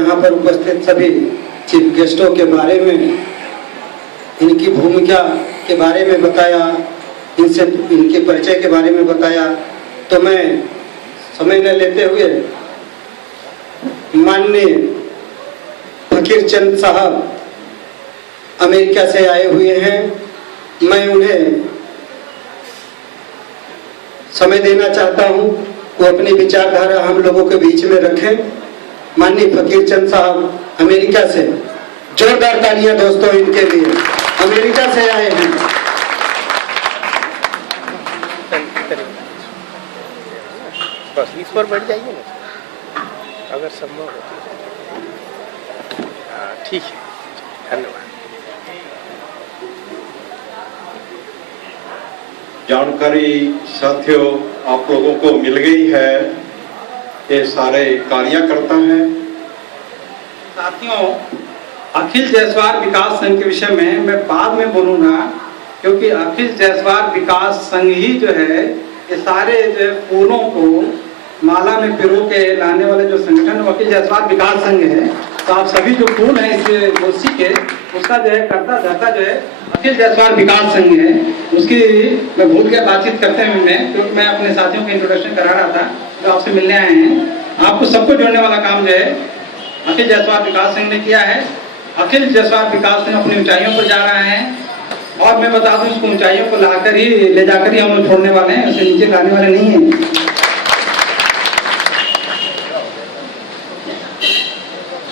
यहाँ पर उपस्थित सभी चीफ गेस्टों के बारे में, इनकी भूमिका के बारे में बताया, इनसे इनके परिचय के बारे में बताया। तो मैं समय न लेते हुए माननीय फकीर चंद साहब अमेरिका से आए हुए हैं, मैं उन्हें समय देना चाहता हूं, वो अपनी विचारधारा हम लोगों के बीच में रखें। माननीय फकीर चंद साहब अमेरिका से, जोरदार तालियां दोस्तों इनके लिए, अमेरिका से आए हैं। बस इस पर बैठ जाइए ना अगर संभव हो। ठीक है, धन्यवाद। जानकारी साथियों आप लोगों को मिल गई है, ये सारे कार्यकर्ता हैं। साथियों, अखिल जायसवाल विकास संघ के विषय में मैं बाद में बोलूंगा, क्योंकि अखिल जायसवाल विकास संघ ही जो है ये सारे जो फूलों को माला में पिरो के लाने वाले जो संगठन वो अखिल जायसवाल विकास संघ है। तो आप सभी जो फूल हैं इस गोष्ठी के, उसका जो है करता धरता जो है अखिल जायसवाल विकास संघ है। उसकी मैं भूल गया बातचीत करते हुए मैं, क्योंकि मैं अपने साथियों का इंट्रोडक्शन करा रहा था जो आपसे मिलने आए हैं। आपको सबको जोड़ने वाला काम जो है अखिल जायसवाल विकास संघ ने किया है। अखिल जायसवाल विकास संघ अपनी ऊंचाइयों पर जा रहा है, और मैं बता दूं इसको ऊंचाइयों को लाकर ही ले जाकर ही हम लोग छोड़ने वाले हैं, उसे नीचे लाने वाले नहीं है।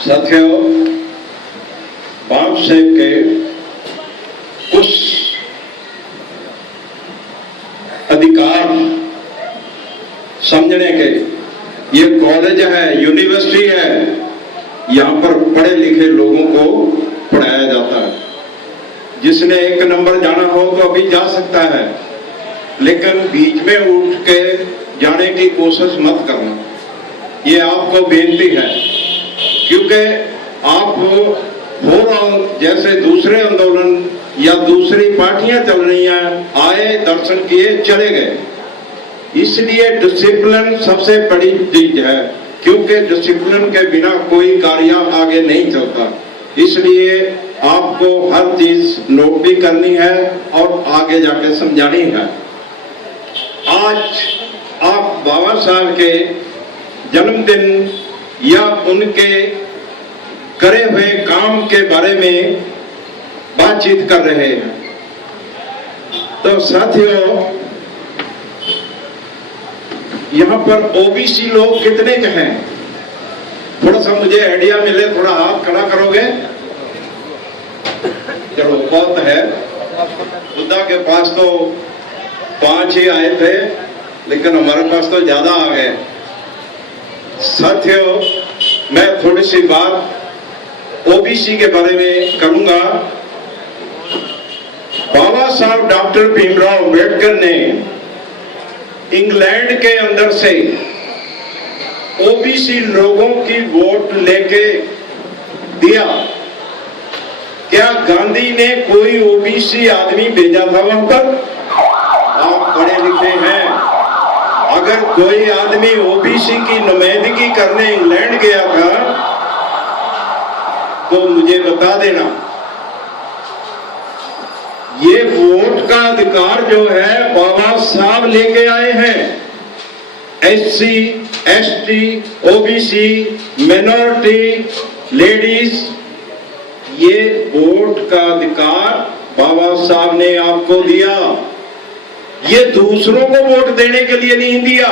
साथियों, बाप साहब के कुछ अधिकार समझने के, ये कॉलेज है, यूनिवर्सिटी है, यहाँ पर पढ़े लिखे लोगों को पढ़ाया जाता है। जिसने एक नंबर जाना हो तो अभी जा सकता है, लेकिन बीच में उठ के जाने की कोशिश मत करना, ये आपको बेनती है। क्योंकि आप हो जैसे दूसरे आंदोलन या दूसरी पार्टियां चल रही हैं, आए दर्शन किए चले गए। इसलिए डिसिप्लिन सबसे बड़ी चीज है, क्योंकि डिसिप्लिन के बिना कोई कार्य आगे नहीं चलता। इसलिए आपको हर चीज नोट भी करनी है और आगे जाके समझानी है। आज आप बाबा साहब के जन्मदिन या उनके करे हुए काम के बारे में बातचीत कर रहे हैं। तो साथियों, यहाँ पर ओबीसी लोग कितने के हैं? थोड़ा सा मुझे आइडिया मिले, थोड़ा हाथ खड़ा करोगे? चलो बहुत है। बुद्धा के पास तो 5 ही आए थे, लेकिन हमारे पास तो ज्यादा आ गए। साथियों, मैं थोड़ी सी बात ओबीसी के बारे में करूंगा। बाबा साहब डॉक्टर भीमराव अंबेडकर ने इंग्लैंड के अंदर से ओबीसी लोगों की वोट लेके दिया। क्या गांधी ने कोई ओबीसी आदमी भेजा था वहां पर? आप पढ़े लिखे हैं, अगर कोई आदमी ओबीसी की नुमाइंदगी करने इंग्लैंड गया था तो मुझे बता देना। ये वोट का अधिकार जो है बाबा साहब लेके आए हैं। SC, ST, OBC, minority, ladies, ये वोट का अधिकार बाबा साहब ने आपको दिया। ये दूसरों को वोट देने के लिए नहीं दिया,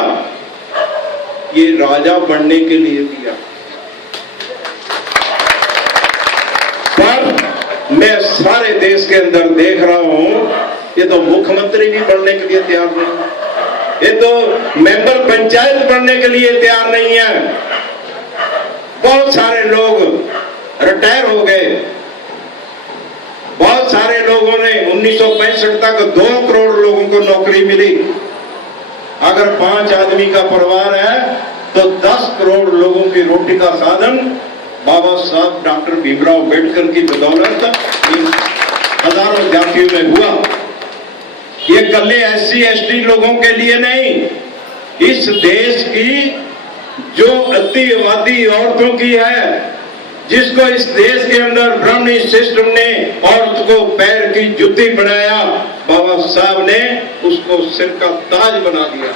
ये राजा बनने के लिए दिया। पर मैं सारे देश के अंदर देख रहा हूं, ये तो मुख्यमंत्री भी बनने के लिए तैयार नहीं, ये तो मेंबर पंचायत बनने के लिए तैयार नहीं है। बहुत सारे लोग रिटायर हो गए, बहुत सारे लोगों ने 1965 तक 2 करोड़ लोगों को नौकरी मिली। अगर 5 आदमी का परिवार है तो 10 करोड़ लोगों की रोटी का साधन बाबा साहब डॉक्टर भीमराव अंबेडकर की बदौलत हजारों जातियों में हुआ। ये कल्ले एससी एसटी लोगों के लिए नहीं, इस देश की जो अति आबादी औरतों की है, जिसको इस देश के अंदर ब्राह्मणी सिस्टम ने औरत को पैर की जुत्ती बनाया, बाबा साहब ने उसको सिर का ताज बना दिया।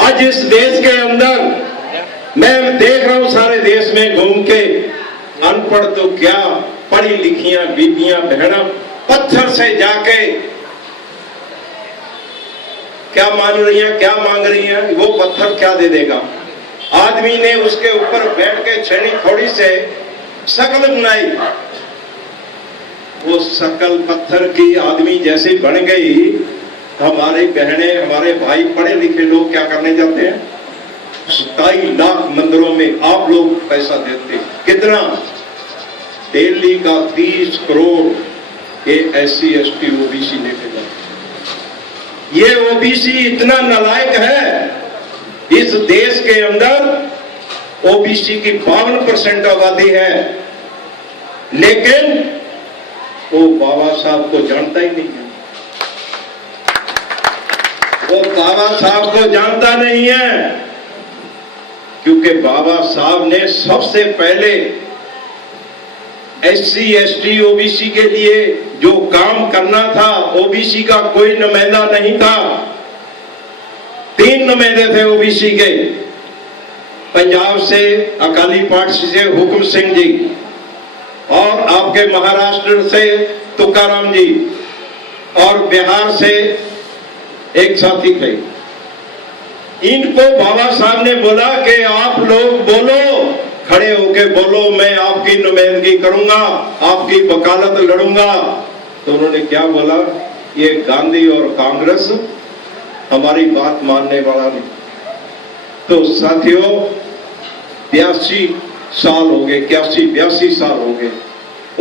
आज इस देश के अंदर मैं देख रहा हूं सारे देश में घूम के, अनपढ़ तो क्या, पढ़ी लिखियां बीबियां बहना पत्थर से जाके क्या मान रही हैं, क्या मांग रही हैं, वो पत्थर क्या दे देगा। आदमी ने उसके ऊपर बैठ के छेनी थोड़ी से शकल बनाई, वो शकल पत्थर की आदमी जैसी बन गई। हमारी बहनें, हमारे भाई पढ़े लिखे लोग क्या करने जाते हैं, 27 लाख मंदिरों में आप लोग पैसा देते, कितना, दिल्ली का 30 करोड़ ये SC ST OBC लेके जाते। ये OBC इतना नालायक है, इस देश के अंदर OBC की 52% आबादी है, लेकिन वो बाबा साहब को जानता ही नहीं है, वो बाबा साहब को जानता नहीं है, क्योंकि बाबा साहब ने सबसे पहले SC ST OBC के लिए जो काम करना था, OBC का कोई नुमाइंदा नहीं था, 3 नुमाइंदे थे OBC के, पंजाब से अकाली पार्टी से हुक्म सिंह जी, और आपके महाराष्ट्र से तुकाराम जी, और बिहार से एक साथी थे। इनको बाबा साहब ने बोला कि आप लोग बोलो, खड़े होके बोलो, मैं आपकी नुमाइंदगी करूंगा, आपकी वकालत लड़ूंगा। तो उन्होंने क्या बोला, ये गांधी और कांग्रेस हमारी बात मानने वाला नहीं। तो साथियों 82 साल हो गए, 81-82 साल हो गए,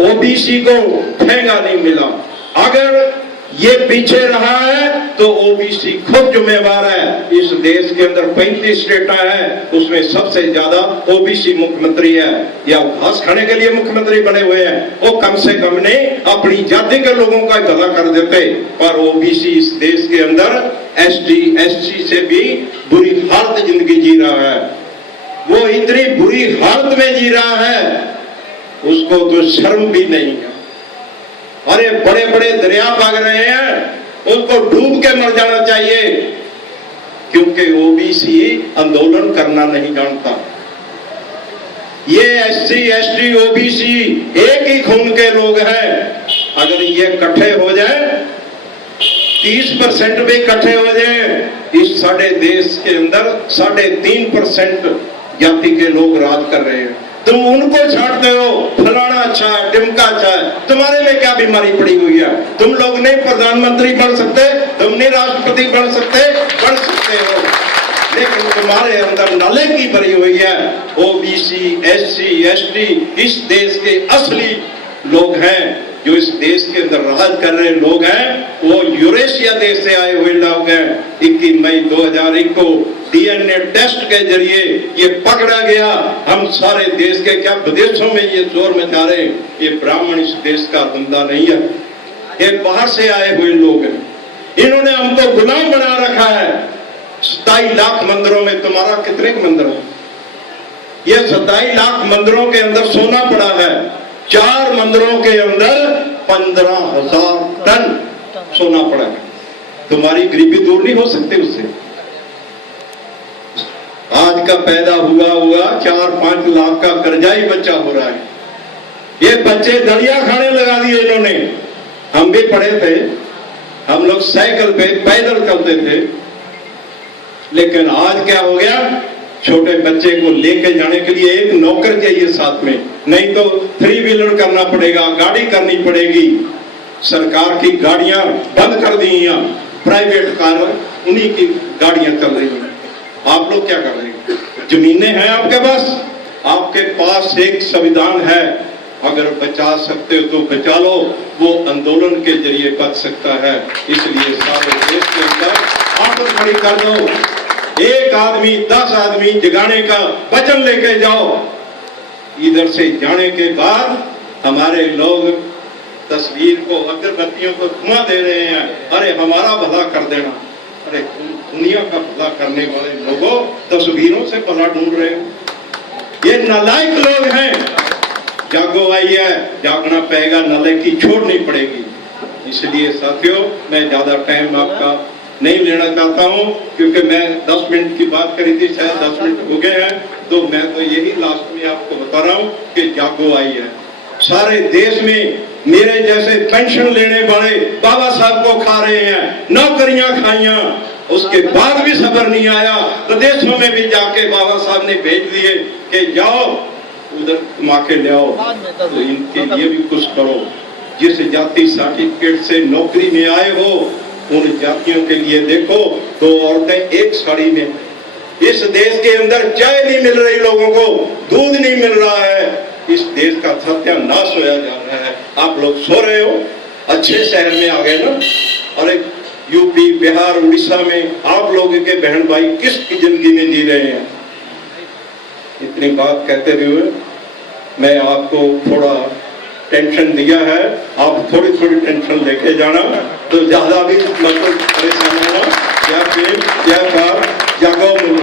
OBC को ठेंगा नहीं मिला। अगर ये पीछे रहा है तो OBC खुद जिम्मेवार है। इस देश के अंदर 35 स्टेट है, उसमें सबसे ज्यादा OBC मुख्यमंत्री है, या घास खाने के लिए मुख्यमंत्री बने हुए हैं। वो कम से कम ने अपनी जाति के लोगों का भला कर देते, पर OBC इस देश के अंदर ST SC से भी बुरी हालत जिंदगी जी रहा है। वो इतनी बुरी हालत में जी रहा है, उसको तो शर्म भी नहीं है। अरे बड़े बड़े दरिया भाग रहे हैं, उनको डूब के मर जाना चाहिए, क्योंकि OBC आंदोलन करना नहीं जानता। ये SC ST OBC एक ही खून के लोग हैं। अगर ये इकट्ठे हो जाए, 30% भी इकट्ठे हो जाए, इस साढ़े देश के अंदर 3.5% जाति के लोग राज कर रहे हैं। तुम उनको छांटते हो, फलाना अच्छा है, टिमका अच्छा है, तुम्हारे में क्या बीमारी पड़ी हुई है? तुम लोग नहीं प्रधानमंत्री बन सकते, तुम नहीं राष्ट्रपति बन सकते हो, लेकिन तुम्हारे अंदर नाले की भरी हुई है। OBC SC ST इस देश के असली लोग हैं, जो इस देश के अंदर राज कर रहे लोग हैं, वो यूरेशिया देश से आए हुए लोग हैं। 21 मई 2001 को DNA टेस्ट के जरिए ये पकड़ा गया। हम सारे देश के, क्या विदेशों में ये जोर मचा रहे, ये ब्राह्मण इस देश का बंदा नहीं है, ये बाहर से आए हुए लोग हैं। इन्होंने हमको गुलाम बना रखा है। 27 लाख मंदिरों में तुम्हारा कितने मंदिर है? ये 27 लाख मंदिरों के अंदर सोना पड़ा है। 4 मंदिरों के अंदर 15,000 टन सोना पड़ा है। तुम्हारी गरीबी दूर नहीं हो सकती उससे। आज का पैदा हुआ 4-5 लाख का कर्जा ही बच्चा हो रहा है। ये बच्चे दलिया खाने लगा दिए इन्होंने। हम भी पढ़े थे, हम लोग साइकिल पे पैदल चलते थे, लेकिन आज क्या हो गया, छोटे बच्चे को लेके जाने के लिए एक नौकर चाहिए साथ में, नहीं तो 3 व्हीलर करना पड़ेगा, गाड़ी करनी पड़ेगी। सरकार की गाड़ियां बंद कर दी हैं, प्राइवेट कार उन्हीं की गाड़ियां चल रही हैं। आप लोग क्या कर रहे हैं? जमीनें हैं आपके पास एक संविधान है, अगर बचा सकते हो तो बचा लो। वो आंदोलन के जरिए बच सकता है, इसलिए सारे देश के अंदर आंदोलन खड़ी कर दो। एक आदमी 10 आदमी जगाने का वचन लेके जाओ। इधर से जाने के बाद हमारे लोग तस्वीर को, अगरबत्तियों को धुआं दे रहे हैं, अरे हमारा भला कर देना। अरे दुनिया का भला करने वाले लोगों तस्वीरों से भला ढूंढ रहे हो। ये नालायक लोग हैं। जागो आई है, जागना पड़ेगा, नालायकी छोड़नी पड़ेगी। इसलिए साथियों, मैं ज्यादा टाइम आपका नहीं लेना चाहता हूं, क्योंकि मैं 10 मिनट की बात करी थी, शायद 10 मिनट हो गए हैं, तो मैं तो यही लास्ट में आपको बता रहा हूं कि जागो आई है। सारे देश में मेरे जैसे पेंशन लेने वाले बाबा साहब को खा रहे हैं, नौकरियां खाइया, उसके बाद भी सब्र नहीं आया, प्रदेशों में भी जाके बाबा साहब ने भेज दिए कि जाओ उधर कमा के ले आओ, तो इनके लिए भी कुछ करो। जिस जाति सर्टिफिकेट से नौकरी में आए हो, उन जातियों के लिए देखो, 2 औरतें एक साड़ी में। इस देश के अंदर चाय नहीं मिल रही लोगों को, दूध नहीं मिल रहा है, इस देश का सत्यानाश होया जा रहा है। आप लोग सो रहे हो, अच्छे शहर में आ गए ना, और एक यूपी, बिहार, उड़ीसा में आप लोगों के बहन भाई किस की जिंदगी में जी रहे हैं। इतनी बात कहते हुए मैं आपको थोड़ा टेंशन दिया है, आप थोड़ी थोड़ी टेंशन लेके जाना, तो ज्यादा भी मतलब